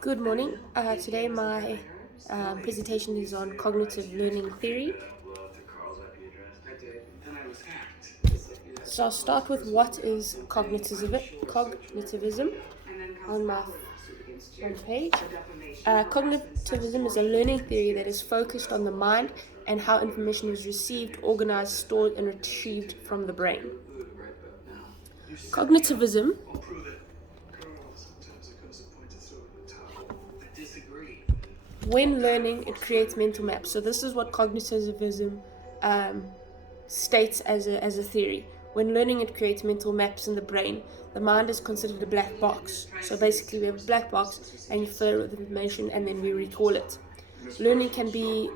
Good morning. Today my presentation is on cognitive learning theory. So I'll start with what is cognitivism on my front page. Cognitivism is a learning theory that is focused on the mind and how information is received, organized, stored, and retrieved from the brain. Cognitivism when learning, it creates mental maps. So this is what cognitivism states as a theory. When learning, it creates mental maps in the brain. The mind is considered a black box. So basically we have a black box and you fill it with information and then we recall it. Learning can be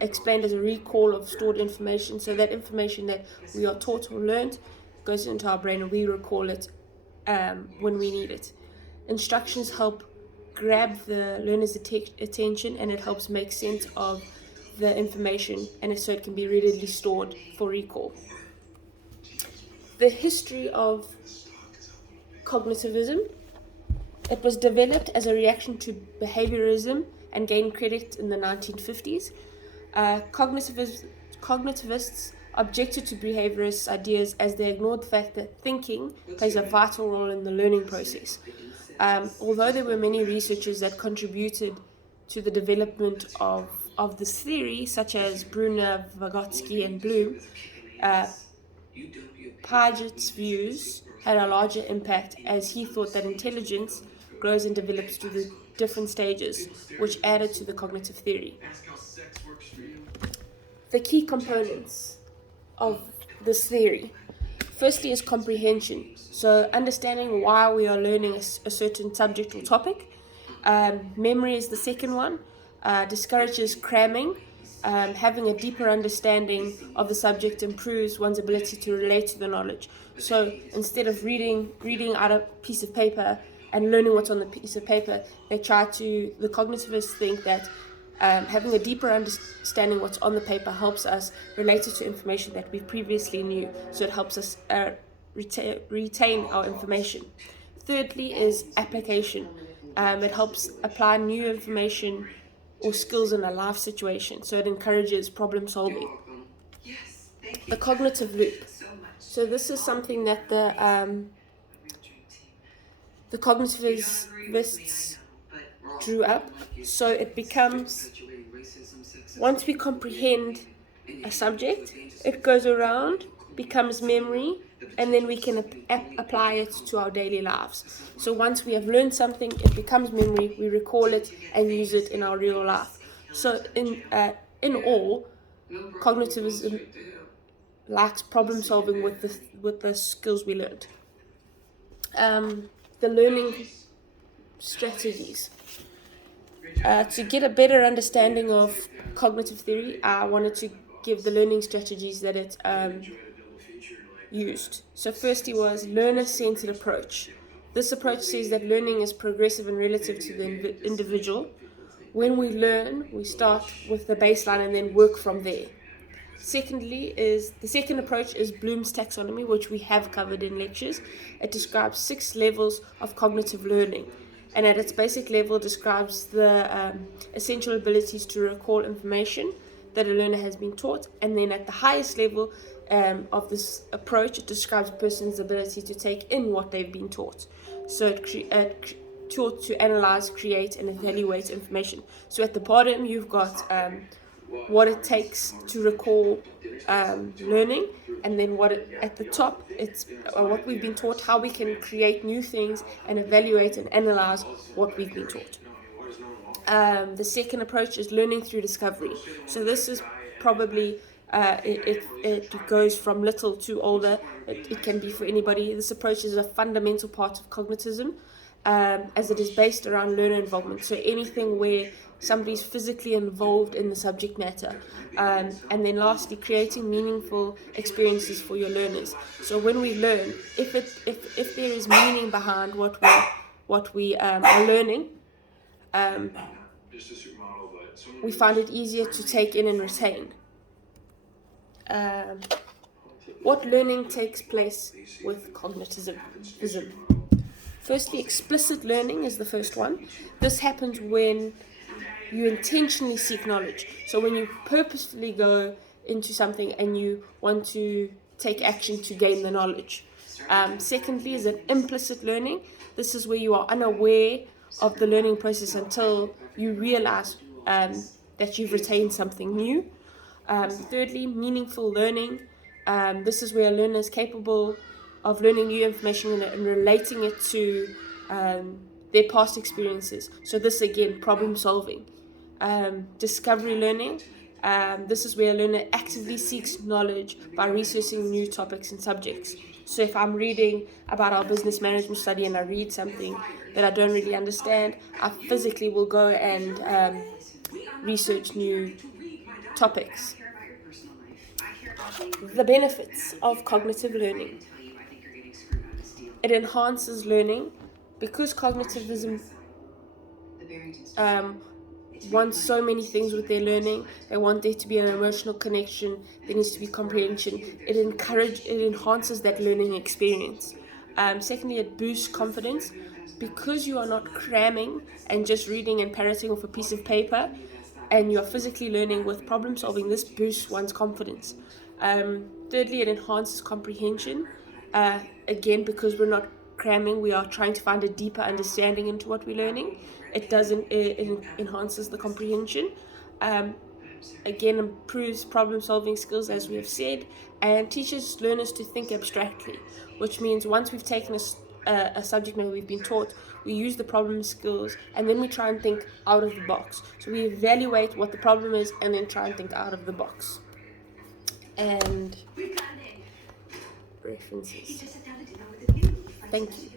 explained as a recall of stored information. So that information that we are taught or learned goes into our brain and we recall it when we need it. Instructions help grab the learner's attention and it helps make sense of the information, and so it can be readily stored for recall. The history of cognitivism: it was developed as a reaction to behaviorism and gained credit in the 1950s. Cognitivists objected to behaviorist ideas as they ignored the fact that thinking plays a vital role in the learning process. Although there were many researchers that contributed to the development of this theory, such as Brunner, Vygotsky, and Bloom, Piaget's views had a larger impact, as he thought that intelligence grows and develops through the different stages, which added to the cognitive theory. The key components of this theory: firstly is comprehension, so understanding why we are learning a certain subject or topic. Memory is the second one. Discourages cramming. Having a deeper understanding of the subject improves one's ability to relate to the knowledge. So instead of reading out a piece of paper and learning what's on the piece of paper, the cognitivists think that having a deeper understanding what's on the paper helps us relate it to information that we previously knew, so it helps us retain our information. Thirdly is application. It helps apply new information or skills in a life situation, so it encourages problem solving. The cognitive loop. So this is something that the cognitivists drew up. So it becomes, once we comprehend a subject, it goes around, becomes memory, and then we can apply it to our daily lives. So once we have learned something, it becomes memory, we recall it and use it in our real life. So in all, cognitivism likes problem solving with the skills we learned. The learning strategies. To get a better understanding of cognitive theory, I wanted to give the learning strategies that it used. So firstly was learner-centered approach. This approach says that learning is progressive and relative to the individual. When we learn, we start with the baseline and then work from there. The second approach is Bloom's taxonomy, which we have covered in lectures. It describes 6 levels of cognitive learning, and at its basic level describes the essential abilities to recall information that a learner has been taught, and then at the highest level of this approach, it describes a person's ability to take in what they've been taught. So it taught to analyze, create, and evaluate information. So at the bottom, you've got what it takes to recall learning, and then at the top, it's what we've been taught, how we can create new things and evaluate and analyze what we've been taught. The second approach is learning through discovery. So this is probably it goes from little to older. It can be for anybody. This approach is a fundamental part of cognitism, as it is based around learner involvement. So anything where somebody's physically involved in the subject matter. And then lastly, creating meaningful experiences for your learners. So when we learn, if there is meaning behind what we are learning, we find it easier to take in and retain. What learning takes place with cognitivism? Firstly, explicit learning is the first one. This happens when you intentionally seek knowledge. So when you purposefully go into something and you want to take action to gain the knowledge. Secondly is an implicit learning. This is where you are unaware of the learning process until you realize that you've retained something new. Thirdly, meaningful learning. This is where a learner is capable of learning new information and relating it to their past experiences. So this again, problem solving. Discovery learning. This is where a learner actively seeks knowledge by researching new topics and subjects. So if I'm reading about our business management study and I read something that I don't really understand, I physically will go and research new topics. The benefits of cognitive learning. It enhances learning because cognitivism wants so many things with their learning. They want there to be an emotional connection. There needs to be comprehension. It enhances that learning experience. Secondly, it boosts confidence because you are not cramming and just reading and parroting off a piece of paper, and you are physically learning with problem solving. This boosts one's confidence. Thirdly, it enhances comprehension. Again, because we're not cramming, we are trying to find a deeper understanding into what we're learning. It enhances the comprehension. Again, improves problem solving skills, as we have said, and teaches learners to think abstractly, which means once we've taken a subject matter we've been taught, we use the problem skills and then we try and think out of the box. So we evaluate what the problem is and then try and think out of the box. And references. Thank you.